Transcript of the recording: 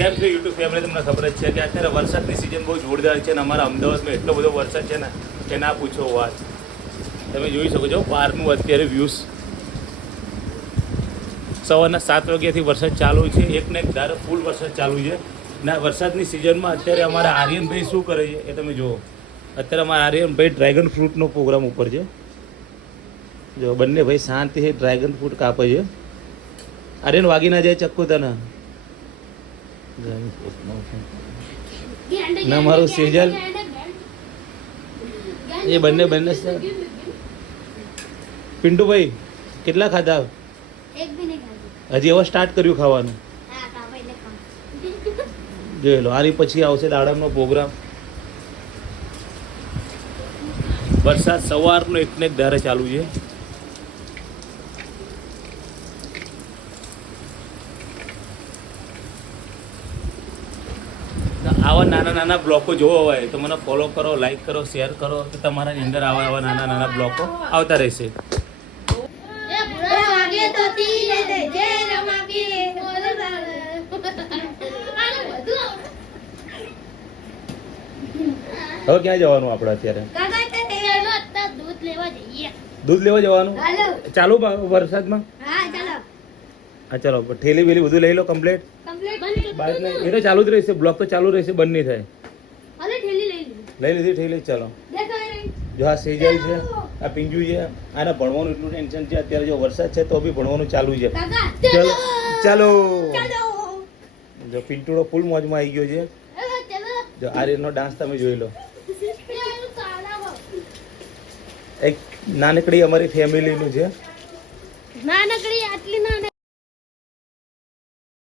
કેમ છે YouTube family, તમને ખબર જ છે કે અત્યારે વરસાદની સિઝન બહુ જોરદાર છે અને અમારા અમદાવાદમાં એટલો બધો વરસાદ છે ને કે ના પૂછો વાત. તમે જોઈ શકો છો બહારનું અત્યારે વ્યૂઝ. સવારના 7 વાગ્યાથી વરસાદ ચાલુ છે, એકને એક ધારે ફૂલ વરસાદ ચાલુ છે. ના વરસાદની સિઝનમાં અત્યારે અમારા આર્યનભાઈ શું કરે છે એ તમે જુઓ. અત્યારે અમારા આર્યનભાઈ ડ્રેગન ફ્રૂટનો પ્રોગ્રામ ઉપર છે. જો બંને ભાઈ શાંતિથી ડ્રેગન ફ્રૂટ કાપે છે. આર્યન વાગી ના જાય ચક્કુ તને ના મારું સેજલ એ બંને પિન્ટુભાઈ કેટલા ખાધા? હજી હવે સ્ટાર્ટ કર્યું ખાવાનું. જોઈ લો આની પછી આવશે દાડમનો પ્રોગ્રામ. વરસાદ સવારનો એકને એક ધારે ચાલુ છે. આવા નાના નાના બ્લોકો જોવા હોય તો મને ફોલો કરો, લાઈક કરો, શેર કરો તો તમારા અંદર આવા નાના નાના બ્લોકો આવતા રહેશે. હવે ક્યાં જવાનું આપણે અત્યારે? દૂધ લેવા જવાનું ચાલુ વરસાદમાં? હા ચાલો ઠેલી વેલી બધું લઈ લો કમ્પ્લીટ. બાઇક નહીં એ તો ચાલુ જ રહેશે, બ્લોક તો ચાલુ રહેશે, બંધ નહીં થાય. લઈ લીધી ઠેલી. ચાલો જો આ સેજલ છે, આ પિંજુ છે, આને ભણવાનું એટલું ટેન્શન છે અત્યારે. જો વરસાદ છે તો બી ભણવાનું ચાલુ છે. ચાલો ચાલો જો પિન્ટુડો ફૂલ મોજમાં આવી ગયો છે. જો આર્યનનો ડાન્સ તમે જોઈ લો. એક નાનકડી અમારી ફેમિલીનું છે. નાનકડી આટલી નાનકડી